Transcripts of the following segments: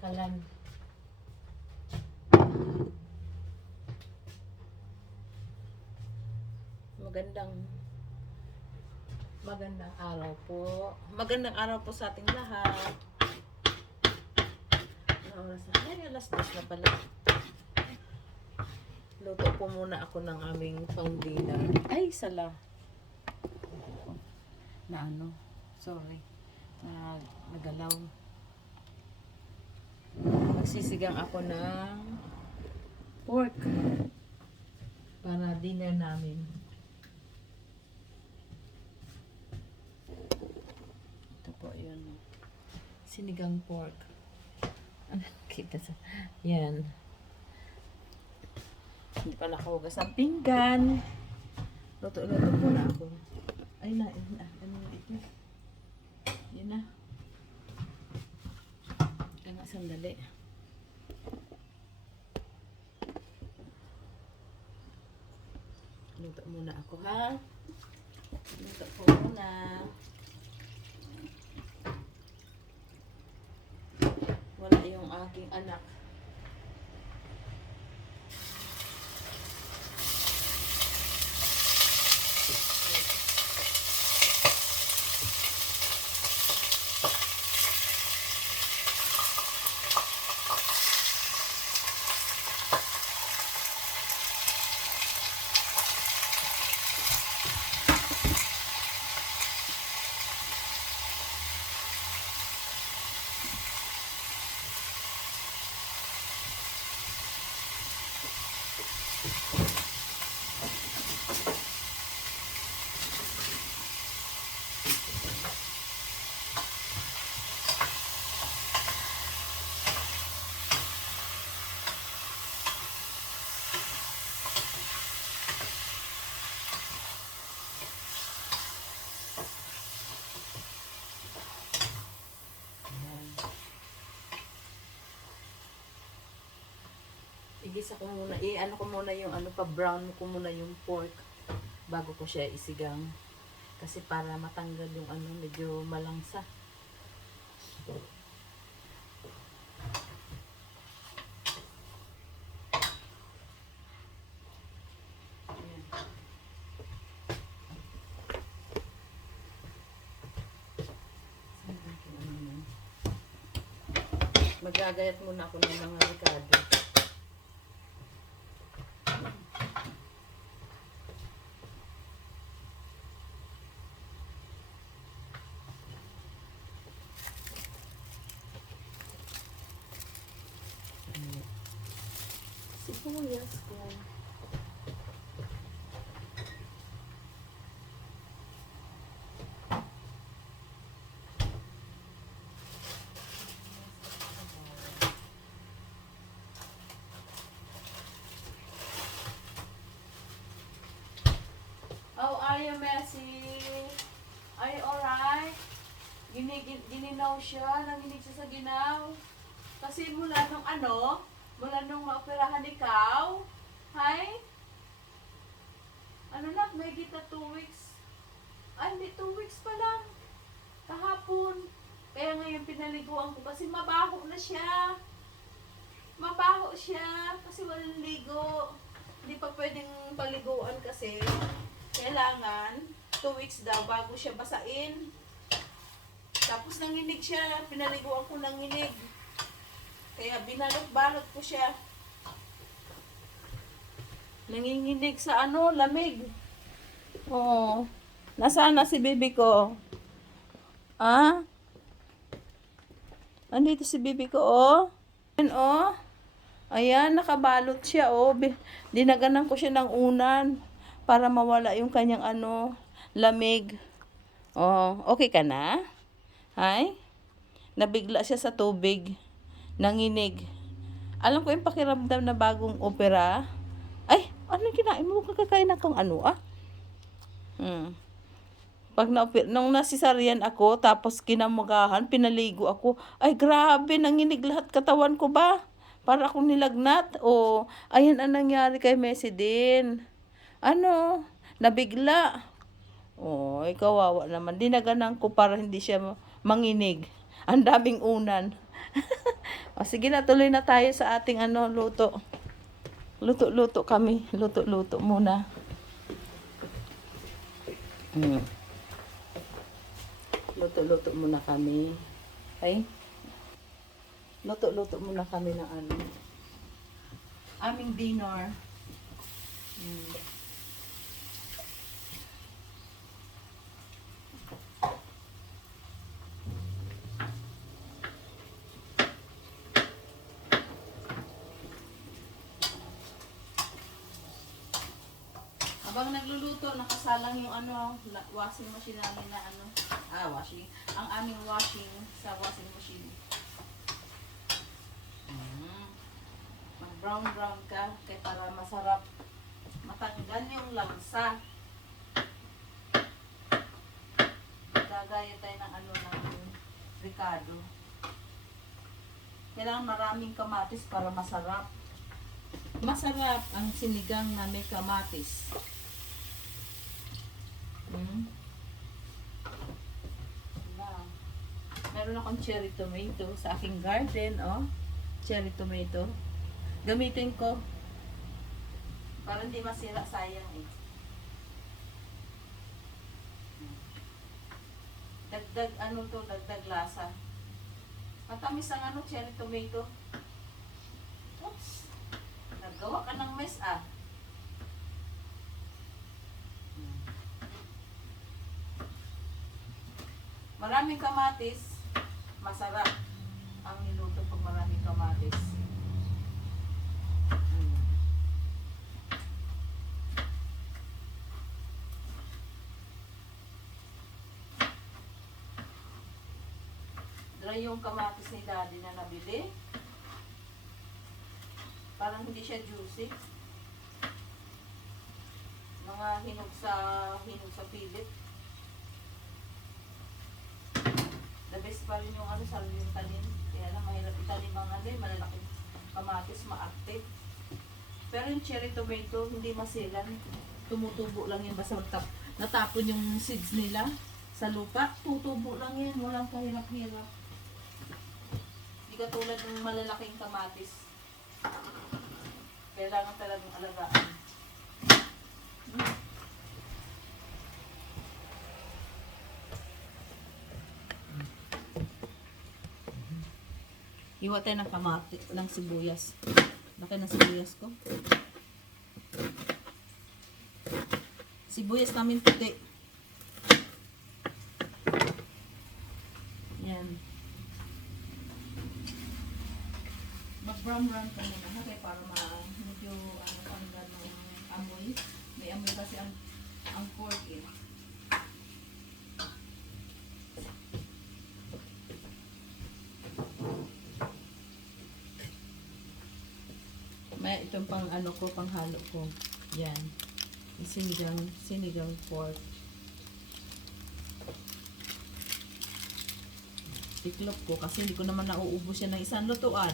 Kalan. Magandang araw po. Magandang araw po sa ating lahat. Ano oras na? Ay, alas 2 na pala. Luto po muna ako ng aming pang-dinner. Ay, sala. Na ano? Sorry. Nagalaw. Magsisigang ako ng pork para dinner namin. Ito po, yun. Sinigang pork. Ano kita sa... Yan. Hindi pa nakahugas ang pinggan. Luto-luto muna ako. Ay na, ano ito? Yan na. Kaya nga, sandali. Luto muna ako, ha? Luto ko muna. Wala yung aking anak. Igisa ko muna, ano ko muna yung pa-brown ko muna yung pork bago ko siya isigang. Kasi para matanggal yung medyo malangsa. Ayan. Magagayat muna ako ng mga ricado. Sibuyas ko. How are you, Messi? Are you alright? Gininaw siya, nanginig siya sa ginaw. Kasi mula nung maoperahan ikaw, hi? Ano na, may gita 2 weeks. Ay, hindi 2 weeks pa lang. Kahapon. Kaya ngayon pinaliguan ko kasi mabaho na siya. Mabaho siya kasi walang ligo. Hindi pa pwedeng paliguan kasi kailangan 2 weeks daw bago siya basain. Tapos nanginig siya, pinaliguan ko nanginig. Kaya binalot-balot ko siya. Nanginginig sa lamig. Oo. Nasaan na si baby ko? Ah? Andito si baby ko, oh. Ayan, oh. Ayan, nakabalot siya, oh. Dinaganan ko siya ng unan para mawala yung kanyang lamig. Oh, okay ka na? Hay? Nabigla siya sa tubig. Nanginig. Alam ko yung pakiramdam na bagong opera. Ay, ano kinain mo? Kakakain akong Pag nung nasisaryan ako, tapos kinamagahan, pinaligo ako. Ay, grabe, nanginig lahat katawan ko ba? Para akong nilagnat. O, ayan ang nangyari kay Messi din. Nabigla. O, kawawa naman. Dinaganan ko para hindi siya manginig. Ang daming unan. O sige na, tuloy na tayo sa ating ano, luto. Luto-luto kami. Luto-luto muna. Luto-luto muna kami. Okay? Luto-luto muna kami ng ano. Aming dinner. Habang nagluluto, nakasalang yung ano, washing machine namin na ano. Washing. Ang aming washing sa washing machine. Mag-brown-brown ka kaya para masarap matanggal yung lansa. Gagaya tayo ng ano ng Ricardo. Kailangan maraming kamatis para masarap. Masarap ang sinigang na may kamatis. Meron akong cherry tomato sa aking garden, oh. Cherry tomato. Gamitin ko para hindi masira, sayang eh. Dagdag ano to, dagdag lasa. Matamis ang ano, cherry tomato. Oops. Naggawa ka ng mess ah. Maraming kamatis, masarap ang niluto pag maraming kamatis. Dry yung kamatis ni Daddy na nabili. Parang hindi siya juicy. Mga hinog sa pilit. The best pa rin yung ano, sa yung tanim. Kaya lang mahirap itanim ang ano, malalaking kamatis, ma-active. Pero yung cherry tomato, hindi masilan. Tumutubo lang yan, basta natapon yung seeds nila sa lupa. Tutubo lang yan, walang kahirap-hirap. Hindi katulad ng malalaking kamatis. Kailangan talagang alagaan. Iwa tayo ng kamatis, ng sibuyas. Laki ng sibuyas ko. Sibuyas namin puti. Yan. Mag-brown-brown ka muna kaya para medyo tanggal ng amoy. May amoy kasi ang pork eh. May itong pang ano ko, pang halo ko. Yan. Sinigang pork. Tiklop ko kasi hindi ko naman nauubos yan ng isang lutuan.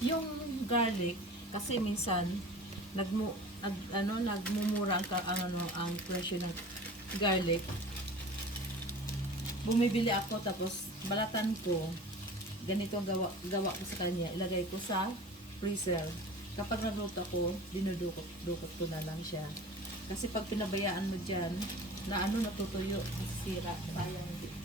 Yung garlic kasi minsan nagmumura ang presyo ng garlic. Bumibili ako tapos balatan ko. Ganito ang gawa ko sa kanya. Ilagay ko sa freezer. Kapag nagluto ko, dinudukot ko na lang siya. Kasi pag pinabayaan mo dyan, na natutuyo, masisira. Sayang din.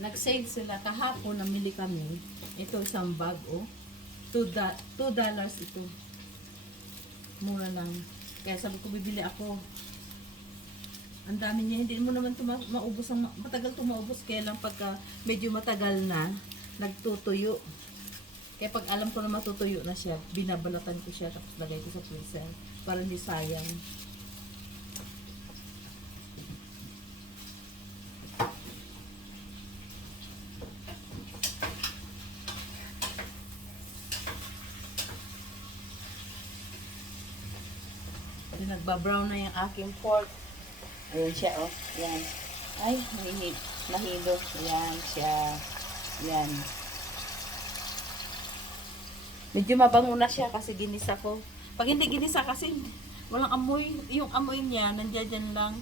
Nag-save sila kahapon, namili kami. Ito isang bag, oh. $2 ito. Mura lang. Kaya sabi ko, bibili ako. Ang dami niya, hindi mo naman maubos matagal maubos. Kaya lang pagka medyo matagal na, nagtutuyo. Kaya pag alam ko na matutuyo na siya, binabalatan ko siya, tapos lagay ko sa freezer. Para hindi sayang. nagbabrown na yung aking pork. Ayan siya, oh. Yan. Ay, nahilo. Yan siya. Yan. Medyo mabango na siya kasi ginisa ko. Pag hindi ginisa kasi walang amoy. Yung amoy niya, nandiyan lang.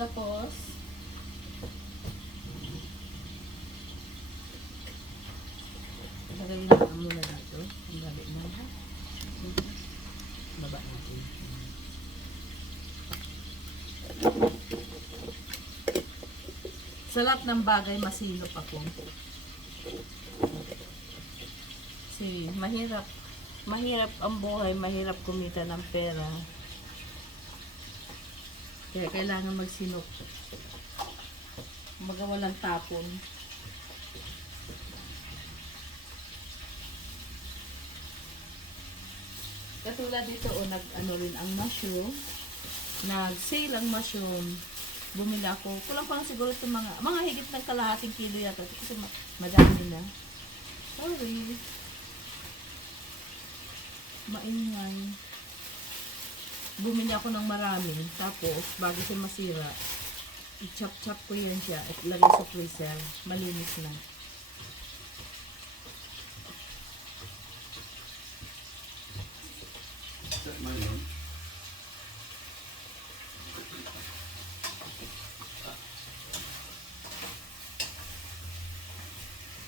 Tapos, lagay na muna dito. Ang gabi na, ha? Baba natin. Sa lahat ng bagay, masinop ako. Kasi mahirap ang buhay, mahirap kumita ng pera. Kaya kailangan magsinop. Magawalang tapon. Katulad dito, nag-ano rin ang mushroom. Nag-sale ang mushroom. Bumili ako. Kulang pa lang siguro itong mga higit ng kalahating kilo yata. Kasi madami na. Sorry. Maingay. Bumili ako ng marami. Tapos, bago siya masira, i-chop-chop ko yan siya at lagay sa freezer. Malinis na.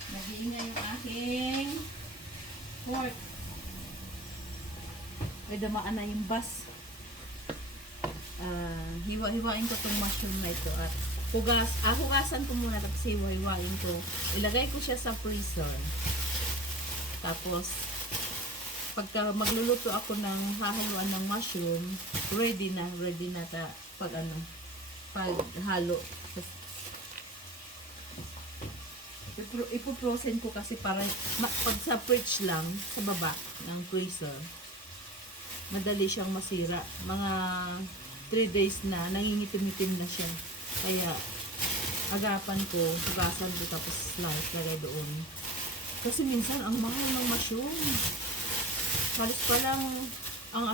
Nag-iingay yung aking pork. Ay, damaan na yung bus. Hiwa-hiwain ko itong mushroom na ito at hugasan ko muna tapos hiwa-hiwain ko. Ilagay ko siya sa freezer. Tapos, pagka magluluto ako ng hahaluan ng mushroom, ready na pag halo. Ipo-frozen ko kasi para pag sa fridge lang sa baba ng freezer, madali siyang masira. Mga 3 days na, nangingitim-itim na siya. Kaya, agapan ko, hugasan ko, tapos slice, lagay doon. Kasi minsan, ang mahal ng mushroom. Halos pa lang, ang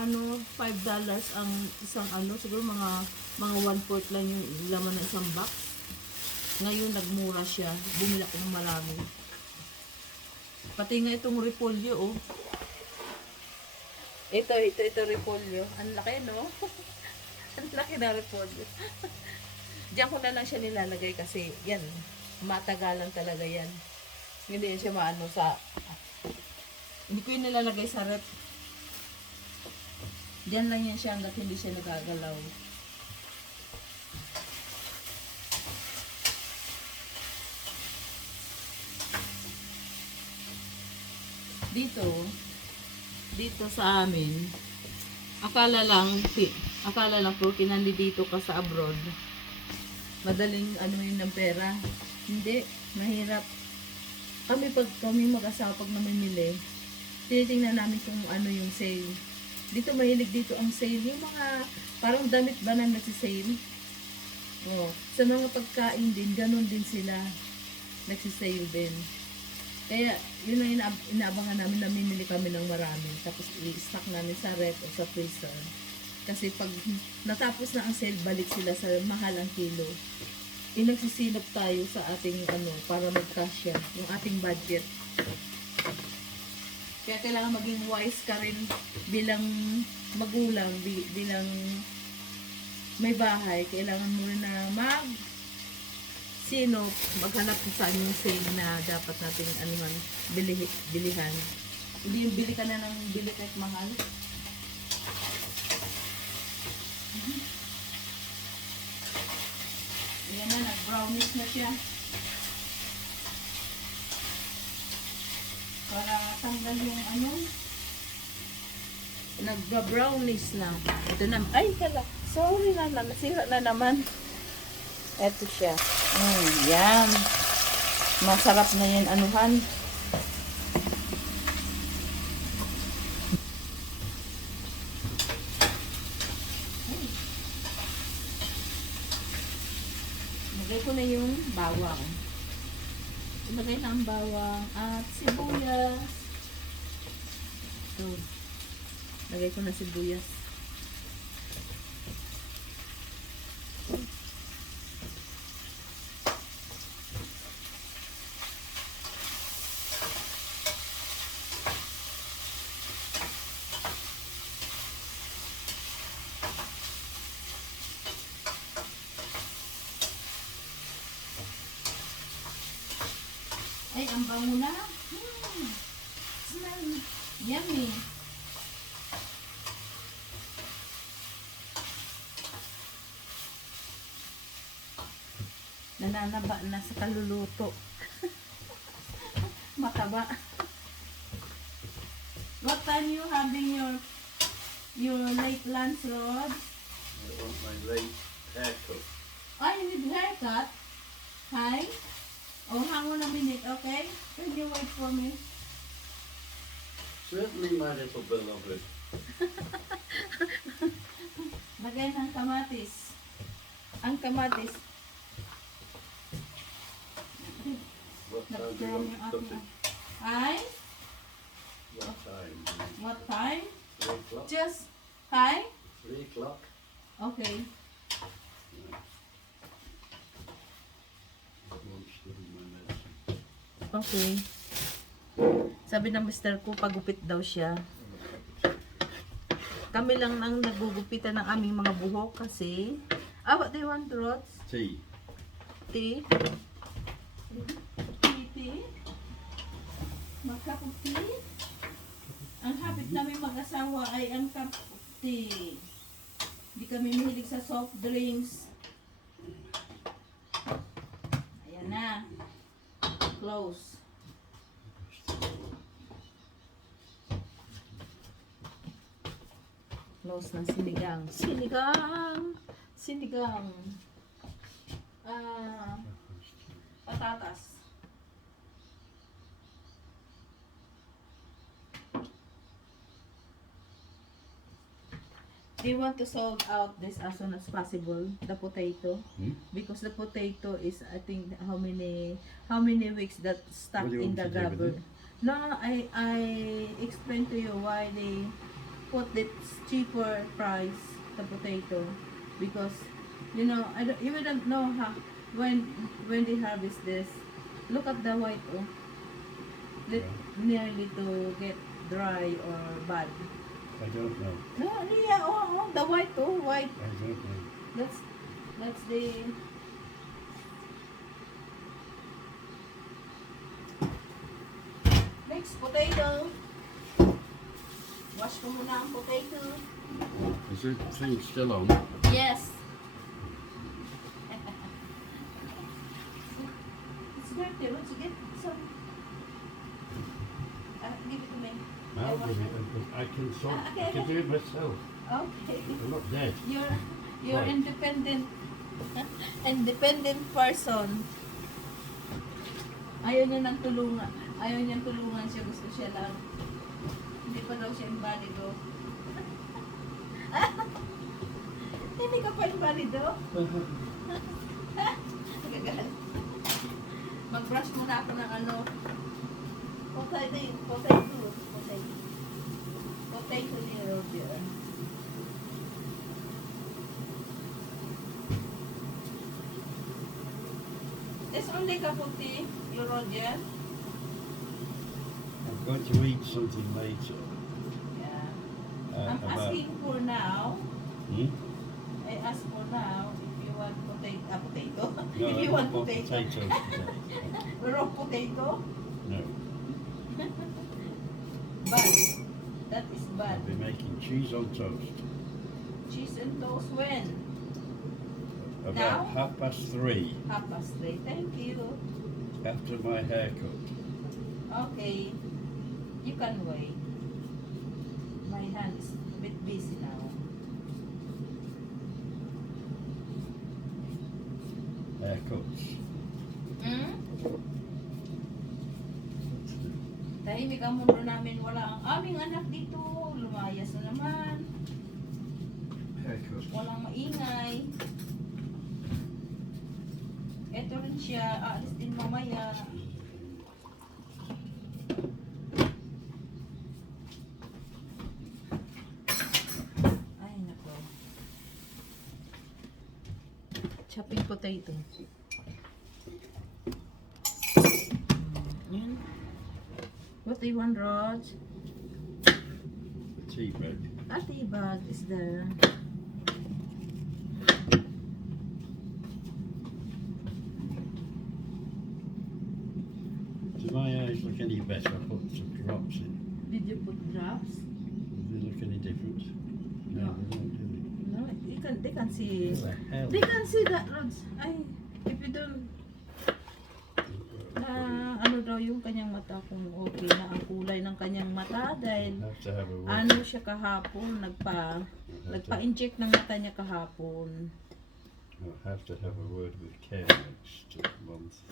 $5 ang isang siguro mga 1/4 lang yung laman ng isang box. Ngayon, nagmura siya. Bumila ko ng marami. Pati nga itong repolyo, oh. Ito repolyo. Ang laki, no? Ang laki na repolyo. Diyan ko na lang siya nilalagay kasi yan, matagalan talaga yan. Hindi yan siya hindi ko yun nilalagay sa rep. Diyan lang yan siya hanggat hindi siya nagagalaw. Dito sa amin, akala lang porque nandito ka sa abroad, madaling yun ng pera. Hindi, mahirap. Kami mag-asawa pag namimili, tinitingnan namin kung yung sale. Dito mahilig dito ang sale, yung mga parang damit ba na nagsisale. Oh, sa mga pagkain din, ganun din sila, nagsisale din. Kaya, yun ang inaabangan namin, namimili kami ng marami. Tapos, i-stock namin sa rep o sa freezer. Kasi pag natapos na ang sale, balik sila sa mahal ang kilo. Nagsisilap tayo sa ating para magkasya, yung ating budget. Kaya kailangan maging wise ka rin bilang magulang, bilang may bahay. Kailangan mo rin na maghanap kung saan yung sale na dapat nating bilihan. Hindi yung bili ka na ng bili kahit mahal. Ayan na, nag-brownish na siya. Para tanggal yung nag-brownish na. Ito na, sorry na, nasira na naman. Ito siya. Yan. Masarap na yan, Lagay ko na yung bawang. Ilagay na ang bawang at sibuyas. Ito. Lagay ko na sibuyas. Ay, ang bango na. Smell yummy. Nananaba na sa kaluluto. Mataba. What time you having your late lunch, Rod? I want my late haircut. Oh, you need haircut? Hi? Oh, hang on a minute, okay? Can you wait for me? Certainly my little beloved. Lagay ng kamatis. Ang kamatis. What time do you Nagdram want yung to cut aking... it? Hi? What time? What time? 3 o'clock? Just... Hi? 3 o'clock? Okay. Lunch doing my medicine. Okay. Sabi ng mister ko, pagupit daw siya. Kami lang ang nagugupitan ng aming mga buhok kasi... what do you want, Rods? Tea. Tea? Tea? Mag-cup of tea? Ang habit namin mag-asawa ay ang cup of tea. Hindi kami mahilig sa soft drinks. Ayan na. Close. Close ng sinigang. Sinigang! Sinigang. Patatas. Do you want to solve out this as soon as possible, the potato? Hmm? Because the potato is, I think, how many weeks that stuck What do you in want the to do with rubber? it? No, I explained to you why they put this cheaper price the potato, because you know you don't know how when they harvest this. Look at the white, oh, nearly to get dry or bad. I don't know. No, yeah, oh, the white, oh, white. I don't know. That's the... Next, potato. Wash ko muna ang potato. Is the thing still on? Yes. It's dirty. Let's get some... give it to me. I'll give it. I can sort. Okay, I can do it myself. Okay. I'm not dead. You're Right. independent person. Ayaw niya ng tulungan. Ayaw niyang tulungan siya. Gusto siya lang. Hindi pa daw siya invalido. Hindi ka pa invalido? Nagagalit. Mag-brush muna ako ng ano. Potato ni Roger. It's only kaputi, Roger. I'm going to eat something later. Yeah. I'm About. asking for now. Hmm? I ask for now if you want potato. No, If I you don't want want potato. potatoes today. Raw potato. No. Bad. That is bad. I'll be making cheese on toast. Cheese and toast when? About Now? 3:30 3:30. Thank you. after my haircut. Okay. You can wait. My hand is a bit busy now. Haircuts. Hmm? Tahimik ang mundo namin. Wala ang aming anak dito. Lumayas na naman. Haircuts. Walang maingay. Ito rin siya. Aalis din mamaya. chopping potato. Yan. What do you want, Rod? Tea bread. A tea bag is there. Do my eyes look any better? I put some drops in. Did you put drops? Do they look any different? No, No. they don't, do No, they can see. they? What the hell? They can see that, Rod. Ay, if you don't, ano daw yung kanyang mata kung okay na ang kulay ng kanyang mata dahil Have to have a word. ano siya kahapon, nagpa-inject ng mata niya kahapon. I'll have to have a word with Ken next month.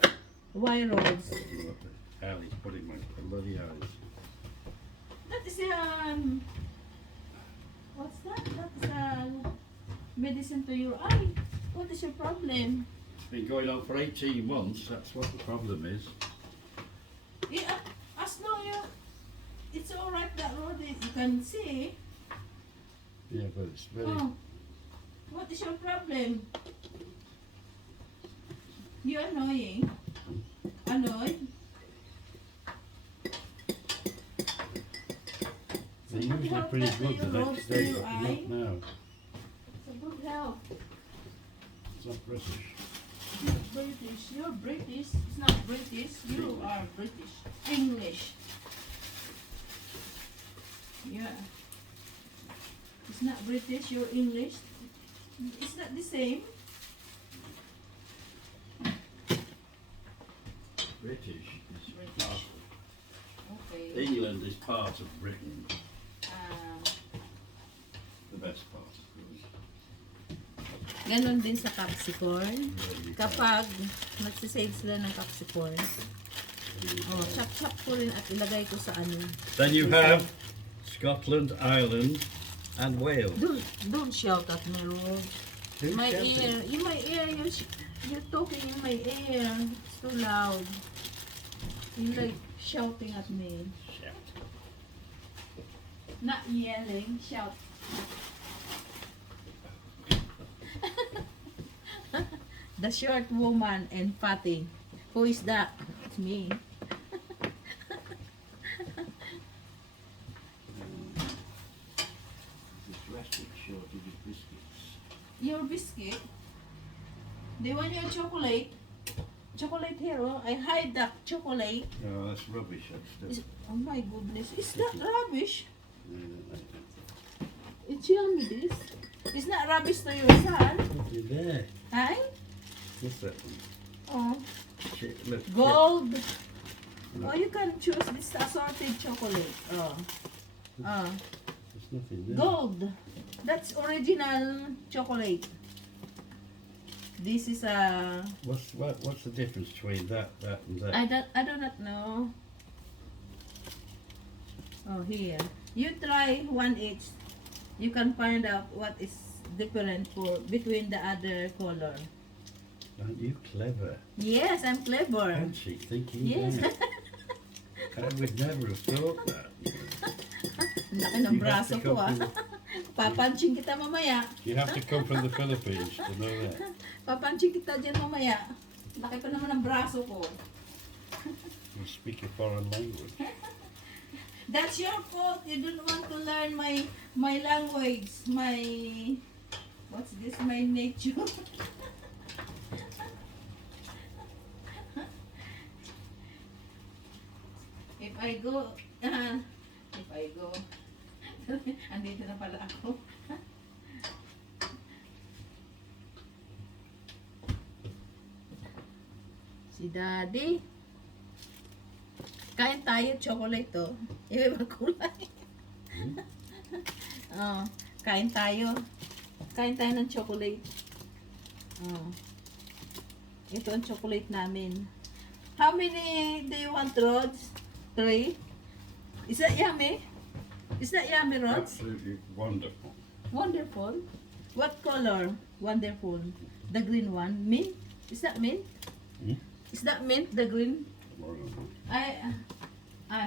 Why, Rods? What the hell he's putting my bloody eyes. That is what's that? That is medicine to your eye. What is your problem? It's been going on for 18 months, that's what the problem is. Yeah, as long it's alright that Rod, you can see. Yeah, but it's very... Oh, what is your problem? You annoying? Annoyed? They're usually pretty good the next day, but not now. It's a good health. It's not British. You're British. You're British. It's not British. You are British. English. Yeah. It's not British. You're English. It's not the same. British is British. part Okay. of... England is part of Britain. Um, The best part, of course. Ganon din sa capsicum. Really Kapag nagsisave sila ng capsicum, oh, chop-chop ko rin at ilagay ko sa ano. Then you have Scotland, Ireland, and Wales. Don't shout at me, Rod. Who's My shouting? ear, you're talking in my ear. It's too loud. You're like shouting at me. Shout. Not yelling, shout. The short woman and fatty. Who is that? It's me. This drastic shortage of biscuits. Your biscuit? Do you want your chocolate? Chocolate here, oh. I hide the chocolate. Oh, that's rubbish, that's Is, oh my goodness, is that rubbish? stuff. It's yummy, this. It's not rubbish to your son. Look at there. Hi? What's that one? Oh, Shit, look. gold. Oh, you can choose this assorted chocolate. Oh. Oh, There's nothing there. gold. That's original chocolate. This is a. What's the difference between that, and that? I do not know. Oh, here. You try one each. You can find out what is different for between the other color. Aren't you clever? Yes, I'm clever. Fancy thinking Yes. that. I would never have thought that. Ang laki ng You have braso to ko, come ah. from Papanching kita mamaya. You have to come from the Philippines to know that. Papanching kita dyan mamaya. Laki pa naman ng braso ko. You speak a foreign language. That's your fault. You don't want to learn my language. What's this? My nature. If I go, andito na pala ako. Si Daddy. Kain tayo chocolate to. Iba kulay. Oh, kain tayo. Kain tayo ng chocolate. Oh. Ito ang chocolate namin. How many do you want, Rods? 3? Is that yummy? Is that yummy, Rods? Absolutely wonderful. Wonderful. What color? Wonderful. The green one. Mint? Is that mint? Hmm? Is that mint, the green? Wonderful.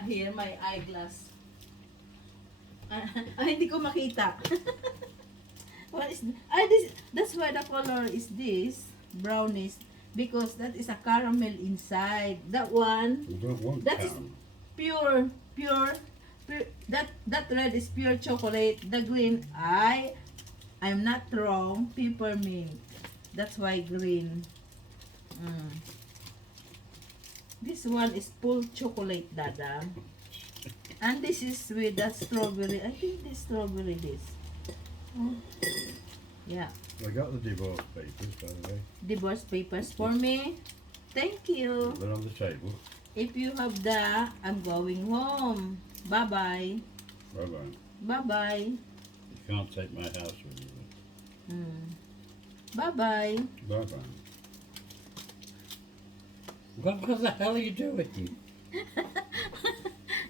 Here, my eyeglass. Hindi ko makita. What is this? That's why the color is this. brownies because that is a caramel inside. That one, We don't want that is caramel. pure, that red is pure chocolate. The green, I'm not wrong, peppermint. That's why green. This one is full chocolate, Dada. And this is with the strawberry. I think this strawberry this. Oh. Yeah. I got the divorce papers, by the way. Divorce papers for me. Thank you. They're on the table. If you have the, I'm going home. Bye-bye. Bye-bye. Bye-bye. You can't take my house with you. Bye-bye. Bye-bye. What the hell are you doing?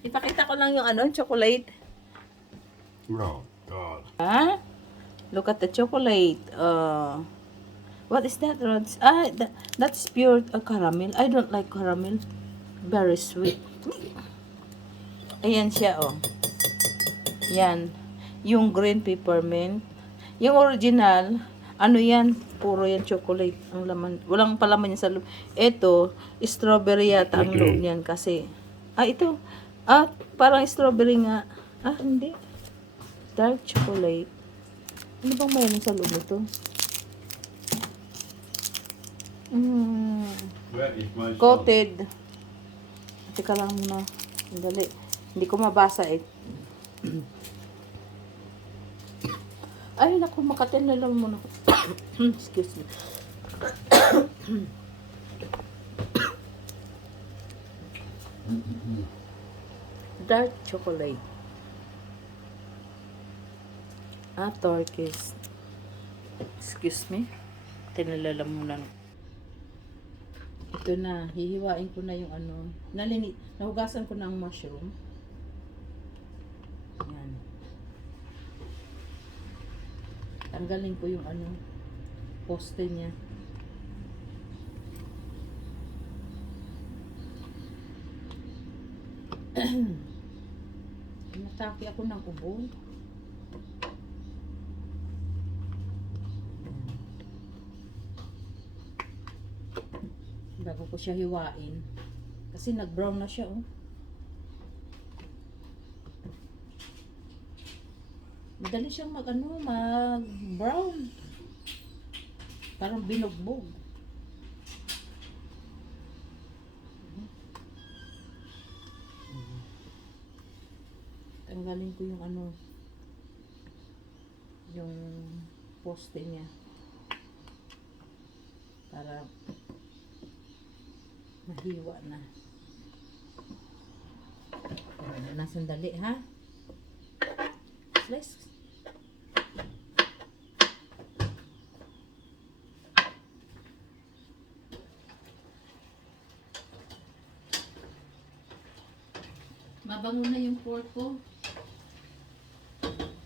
Ipakita ko lang yung chocolate. Oh, God. Huh? Look at the chocolate. What is that, Rods? That's pure caramel. I don't like caramel. Very sweet. Ayan siya, oh. Yan. Yung green peppermint. Yung original, ano yan? Puro yan chocolate. Ang laman. Walang palaman yan sa loob. Ito, strawberry yata ang loob niyan kasi. Ito. Parang strawberry nga. Hindi. Dark chocolate. Ano bang mayroon sa loob nito? Where is my son? Coated. Teka lang muna. Dali. Hindi ko mabasa eh. Ay, naku, makatin na lang muna. Excuse me. Dark chocolate. Turkish. Excuse me. Tinalalam muna. Ito na. Hihiwain ko na yung nahugasan ko na ang mushroom. Yan. Tanggalin ko yung poste niya. Natake ako ng ubo. Bago ko siya hiwain. Kasi nag-brown na siya, oh. Madali siyang mag-brown. Parang binugbog. Tanggalin ko yung yung poste niya. Para mahiwa na. Sandali, ha? Slice. Mabango na yung pork ko.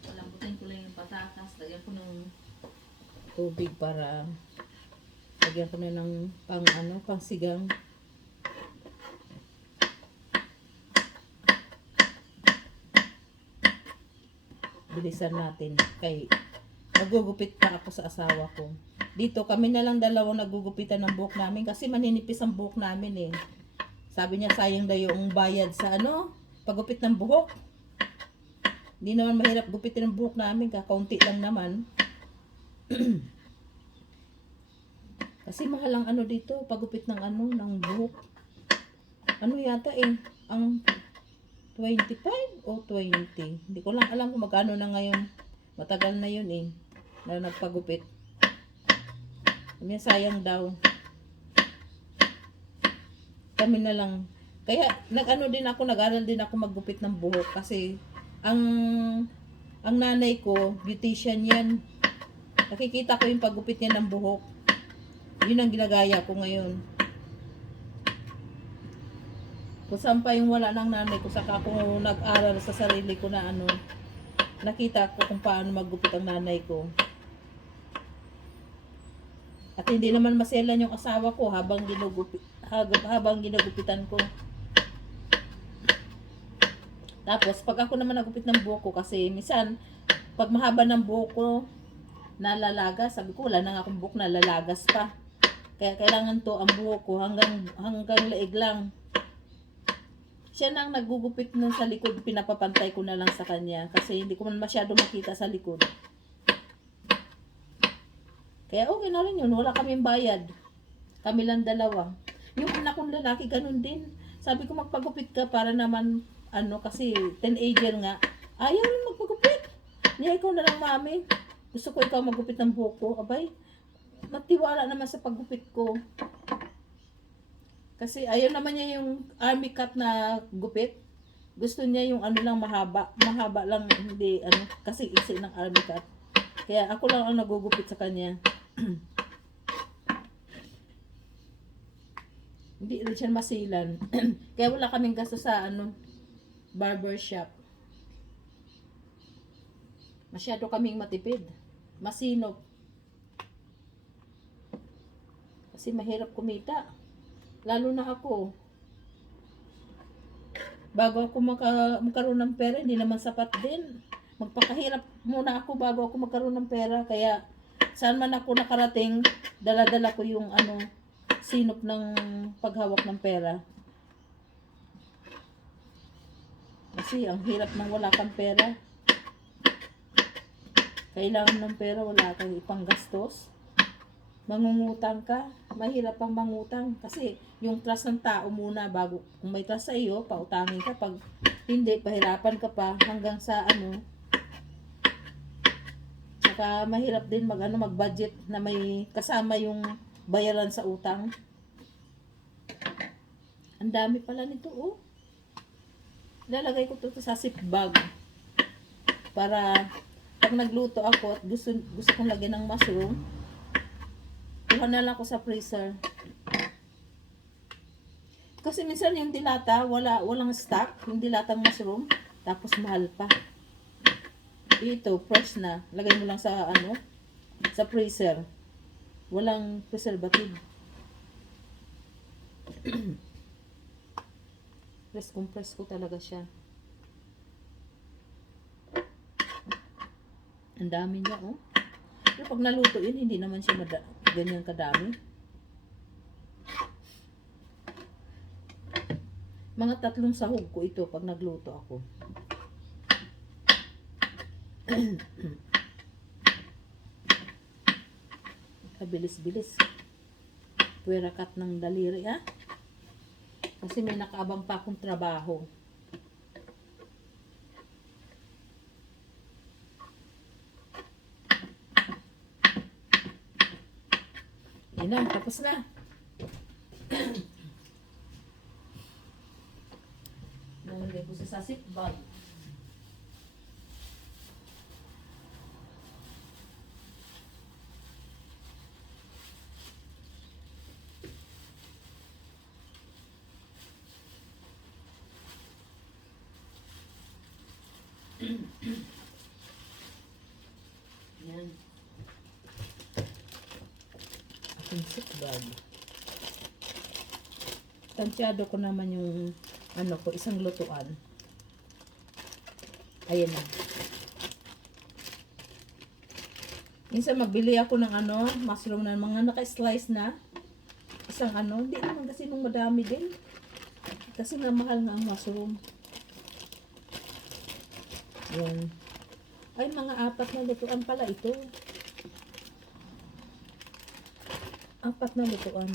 Palambutin ko lang yung patatas. Lagyan ko ng tubig para lagyan ko na ng pang sigang. Bilisan natin. Kay nagugupit pa ako sa asawa ko. Dito kami na lang dalawang nagugupitan ng buhok namin kasi maninipis ang buhok namin eh. Sabi niya sayang daw yung bayad sa pagupit ng buhok. Hindi naman mahirap gupitin ang buhok namin, kakaunti lang naman. Kasi mahal ang dito, pagupit ng ng buhok. Yata ang 25 o 20. Hindi ko lang alam kung magkano na ngayon. Matagal na yun na nagpagupit. Kami sayang daw. Kami na lang. Kaya nag-aral din ako maggupit ng buhok kasi ang nanay ko, beautician yan. Nakikita ko yung paggupit niya ng buhok. Yun ang ginagaya ko ngayon. Kung saan pa yung wala ng nanay ko, saka ako nag-aral sa sarili ko na nakita ko kung paano maggupit ang nanay ko. At hindi naman maselan yung asawa ko habang ginugupitan ko. Tapos, pag ako naman nagupit ng buhok ko, kasi minsan, pag mahaba ng buhok ko, nalalagas, sabi ko, wala na nga akong buhok, nalalagas pa. Kaya kailangan to ang buhok ko hanggang leeg lang. Siya na ang nagugupit nun sa likod, pinapapantay ko na lang sa kanya kasi hindi ko man masyado makita sa likod. Kaya okay na rin yun, wala kaming bayad. Kami lang dalawa. Yung anak kong lalaki, ganun din. Sabi ko magpagupit ka para naman, kasi teenager nga. Ayaw rin magpagupit. Niya, ikaw na lang mami. Gusto ko ikaw magupit ng buhok ko. Abay, matiwala naman sa paggupit ko. Kasi ayaw naman niya yung army cut na gupit. Gusto niya yung lang mahaba. Mahaba lang, hindi kasi iksi ng army cut. Kaya ako lang ang nagugupit sa kanya. Hindi rin siya masilan. Kaya wala kaming gasto sa barber shop. Masyado kaming matipid. Masinop. Kasi mahirap kumita. Lalo na ako. Bago ako magkaroon ng pera, hindi naman sapat din. Magpakahirap muna ako bago ako magkaroon ng pera. Kaya saan man ako nakarating, dala-dala ko yung sinop ng paghawak ng pera. Kasi ang hirap nang wala kang pera. Kailangan ng pera, wala kang ipanggastos. Mangungutang ka, mahirap pang mangutang kasi yung trust ng tao muna bago kung may trust sa iyo, pautangin ka. Pag hindi, pahirapan ka pa hanggang sa saka mahirap din mag-budget na may kasama yung bayaran sa utang. Ang dami pala nito, oh. Lalagay ko to sa zip bag para pag nagluto ako at gusto kong lagyan ng mushroom, kuha na lang ako sa freezer. Kasi minsan yung dilata, walang stock, yung dilatang mushroom, tapos mahal pa. Ito, fresh na. Lagay mo lang sa sa freezer. Walang preservative. Press ko talaga siya. Ang dami niya, oh. Pero pag naluto yun, hindi naman siya ganyan kadami. Mga 3 sahog ko ito pag nagluto ako. Bilis-bilis. Pwera cut ng daliri, ha? Kasi may nakaabang pa akong trabaho. Yan na, tapos na. Nalagay ko sa zip bag. Yan. Aking zip bag. Tansyado ko naman yung isang lutuan. Ayan na. Minsan magbili ako ng mushroom na mga naka-slice na. Isang hindi naman kasi nung madami din. Kasi nga mahal nga ang mushroom. Yan. Ay, mga 4 na lutuan pala ito. 4 na lutuan.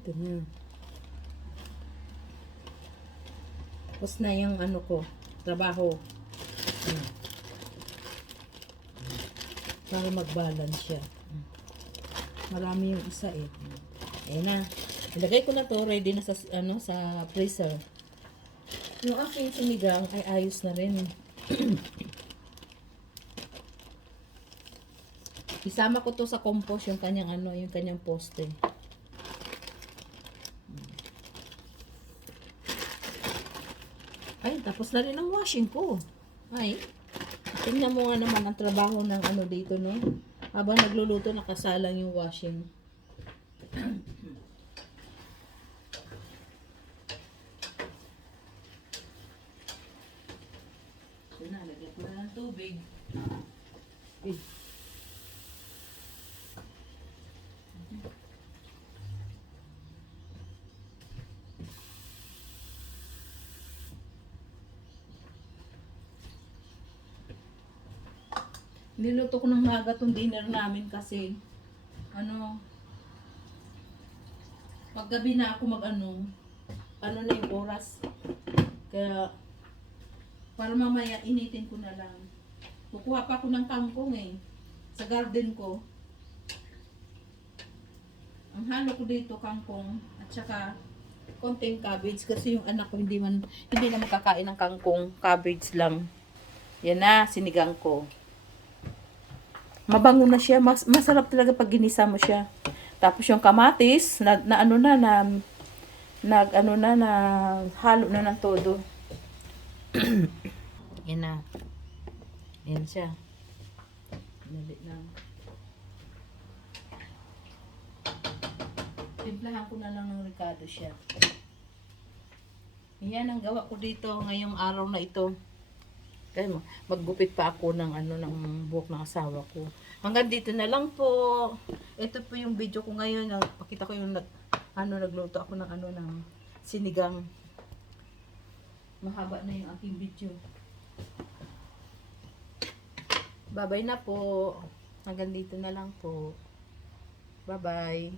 Ito na. Tapos na yung ko, trabaho. Para mag-balance siya. Marami yung isa eh. Ayan na. Ilagay ko na to, ready na sa sa freezer. Yung aking sinigang ay ayos na rin. Isama ko to sa compost yung kanyang yung kanyang poste. Ay, tapos na rin ang washing ko. Ay, tingnan mo nga naman ang trabaho ng dito, no? Habang nagluluto, nakasalang yung washing. tubig. Eh. Niluto ko ng maga tong dinner namin kasi paggabi na ako ano na yung oras. Kaya para mamaya initin ko na lang. Kukuha pa ako ng kangkong sa garden ko. Ang halo ko dito kangkong at saka konting cabbage kasi yung anak ko hindi na makakain ng kangkong, cabbage lang. Yan na, sinigang ko. Mabango na siya, masarap talaga pag ginisa mo siya. Tapos yung kamatis na halo na ng todo. Yan na. Yan siya. Nalit lang. Timplahan ko na lang ng ricado siya. Yan ang gawa ko dito ngayong araw na ito. Kaya maggupit pa ako ng ng buhok ng asawa ko. Hanggang dito na lang po. Ito po yung video ko ngayon. Pakita ko yung nagluto ako ng ng sinigang. Mahaba na yung aking video. Bye-bye na po. Hanggang dito na lang po. Bye-bye.